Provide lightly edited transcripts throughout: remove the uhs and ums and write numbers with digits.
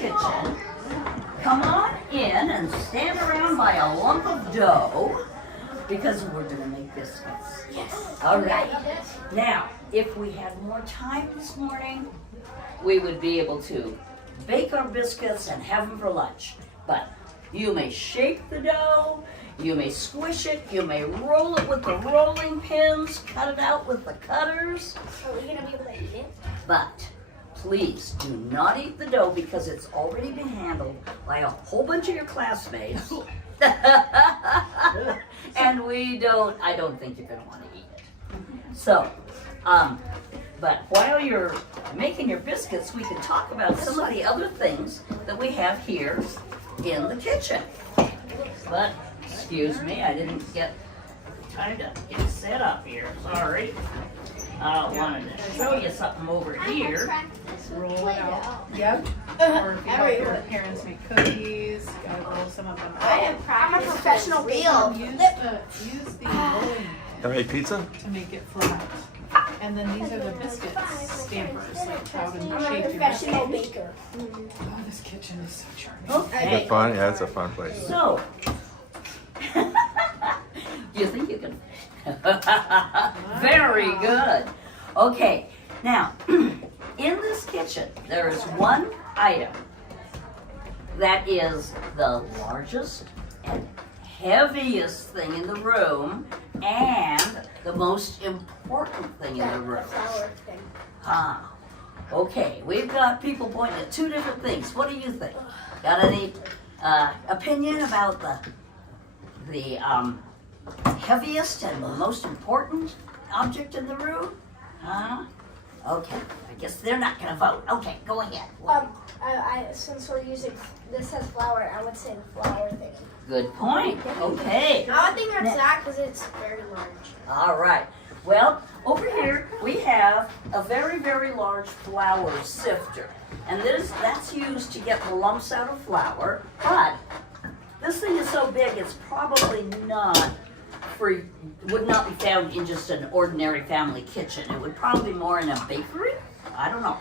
kitchen. Come on in and stand around by a lump of dough because we're going to make biscuits. Yes. All right. Now, if we had more time this morning, we would be able to bake our biscuits and have them for lunch. But you may shape the dough, you may squish it, you may roll it with the rolling pins, cut it out with the cutters. Are we gonna be able to eat it? But please do not eat the dough because it's already been handled by a whole bunch of your classmates. And I don't think you're gonna want to eat it. So, but while you're making your biscuits, we can talk about some of the other things that we have here in the kitchen. But, excuse me, I didn't get time to get set up here, sorry. I wanted to show you something over here. Roll it out. Yep. Or if you help your parents make cookies, you gotta roll some of them out. I'm a professional wheel. Use the rolling All right, pizza? to make it flat. And then these are the biscuit stampers, like how to I'm a shape your professional biscuit. baker. Oh, this kitchen is so charming. Is Okay, that fun? Yeah, it's a fun place. so. You think you can? Very good. Okay, now, in this kitchen, there is one item that is the largest and heaviest thing in the room and the most important thing in the room. Flower thing. Okay, we've got people pointing at two different things. What do you think? Got any opinion about the heaviest and most important object in the room? Okay, I guess they're not gonna vote. Okay, go ahead. Since we're using, this has flour, I would say the flour thing. Good point. Okay. I would think that's that because it's very large. All right. Well, over here we have a very, very large flour sifter. And that's used to get the lumps out of flour. But this thing is so big it's probably would not be found in just an ordinary family kitchen. It would probably be more in a bakery. I don't know.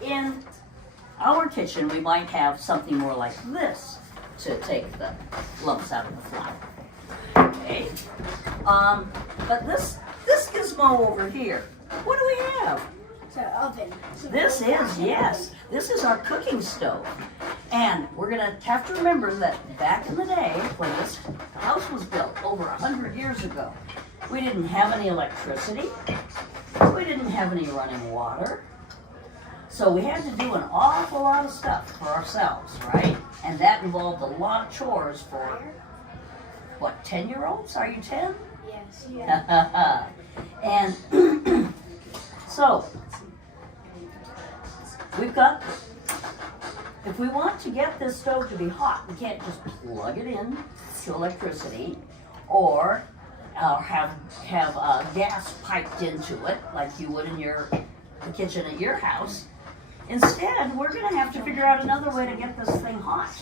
In our kitchen, we might have something more like this to take the lumps out of the flour. Okay. But this gizmo over here, what do we have? It's an oven. This is our cooking stove. And we're gonna have to remember that back in the day, when this house was built over 100 years ago, we didn't have any electricity, we didn't have any running water, so we had to do an awful lot of stuff for ourselves, right? And that involved a lot of chores for, what, 10-year-olds? Are you 10? Yes. Yeah. And so, we've got, if we want to get this stove to be hot, we can't just plug it in to electricity or have gas piped into it like you would in the kitchen at your house. Instead, we're going to have to figure out another way to get this thing hot.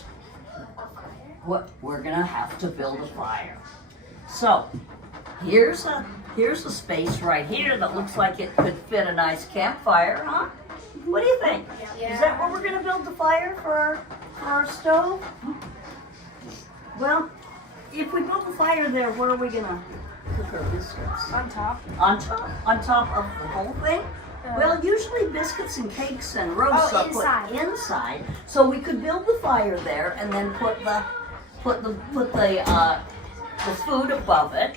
We're going to have to build a fire. So, here's a space right here that looks like it could fit a nice campfire, huh? What do you think? Yeah. Is that where we're going to build the fire for our stove? Well, if we build the fire there, where are we going to cook our biscuits? On top. On top of the whole thing? Well, usually biscuits and cakes and roasts are put inside, so we could build the fire there and then put the food above it.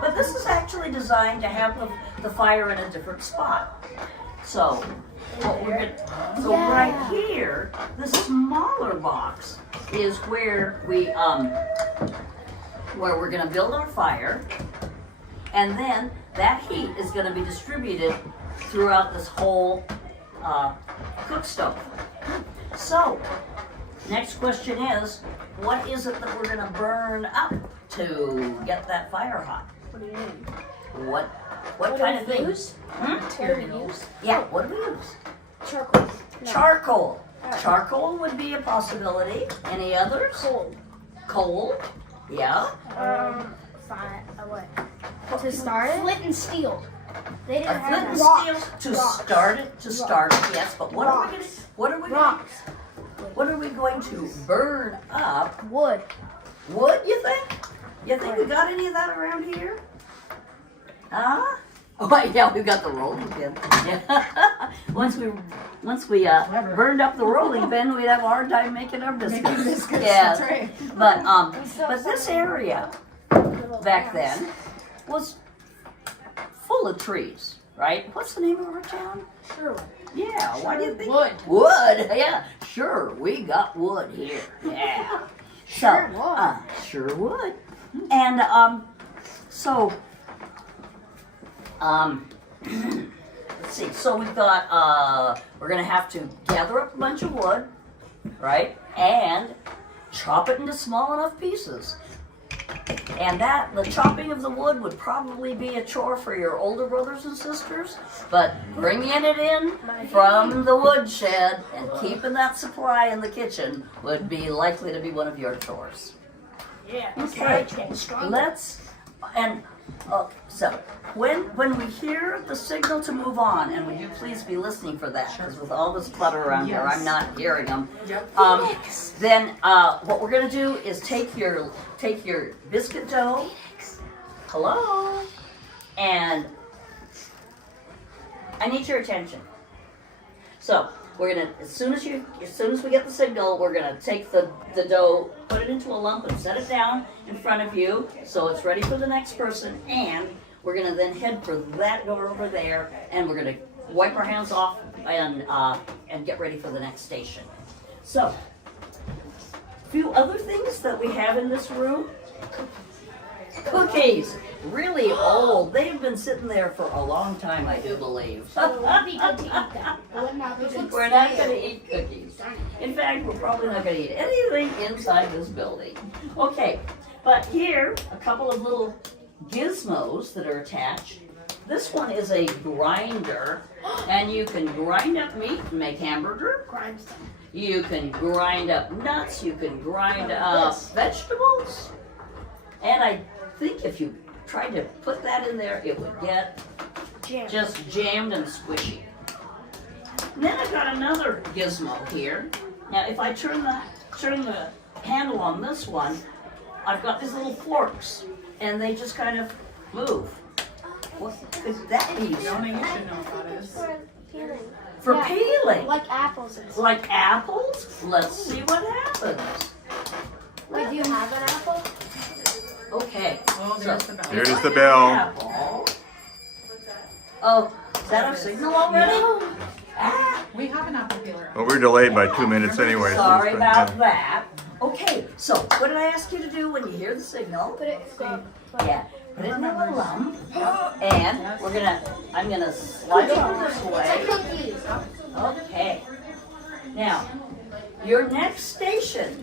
But this is actually designed to have the fire in a different spot. So, right here, the smaller box is where we're going to build our fire, and then that heat is going to be distributed throughout this whole cook stove. So, next question is, what is it that we're going to burn up to get that fire hot? What do you mean? What kind of things? What do we use? Yeah, what do we use? Charcoal. No. Charcoal. Charcoal would be a possibility. Any others? Coal. Coal. Yeah. What? To start? Flint and steel. They didn't A flint and have steel to start it. Yes, but what are we gonna? rocks. What are we going to burn up? Wood. Wood? You think? You think we got any of that around here? Huh? Oh yeah, we got the rolling pin. Yeah. once we burned up the rolling pin, we'd have a hard time making our biscuits. Yeah. That's right. But this area back then was full of trees, right? What's the name of our town? Sure. Yeah. Why do you think? Wood. Wood. Yeah. Sure, we got wood here. Yeah. Sure would. Sure would. And let's see. So we thought we're gonna have to gather up a bunch of wood, right? And chop it into small enough pieces. And the chopping of the wood would probably be a chore for your older brothers and sisters, but bringing it in from the woodshed and keeping that supply in the kitchen would be likely to be one of your chores. Yeah. Okay, so when we hear the signal to move on, and would you please be listening for that, because with all this clutter around here, I'm not hearing them. Then what we're gonna do is take your biscuit dough, hello, and I need your attention. So we're gonna, as soon as we get the signal, we're gonna take the dough, put it into a lump, and set it down in front of you so it's ready for the next person. And we're gonna then head for that door over there, and we're gonna wipe our hands off and get ready for the next station. So, a few other things that we have in this room. Cookies, really old. They've been sitting there for a long time, I do believe. So it would be good to eat that. It would not be good to We're not going to eat cookies. In fact, we're probably not going to eat anything inside this building. Okay, but here, a couple of little gizmos that are attached. This one is a grinder, and you can grind up meat and make hamburger. grind stuff. You can grind up nuts. You can grind up vegetables. And I think if you tried to put that in there, it would get Jam. just jammed and squishy. And then I've got another gizmo here. Now, if I turn the handle on this one, I've got these little forks, and they just kind of move. What could that be? Jonah, you should know what that is. For peeling. For Yeah. peeling. Like apples and stuff. Like apples? Let's see what happens. Wait, do you have an apple? Okay. Oh, there's the bell. There's the bell. Apple. Oh, is that our signal already? Ah, We have an apple peeler. Well, we're delayed by 2 minutes anyway. so sorry it's about fine. that. Okay, so what did I ask you to do when you hear the signal? Put it. Yeah, put it in a lump, and I'm gonna slide over this way. Cookies. Okay. Now, your next station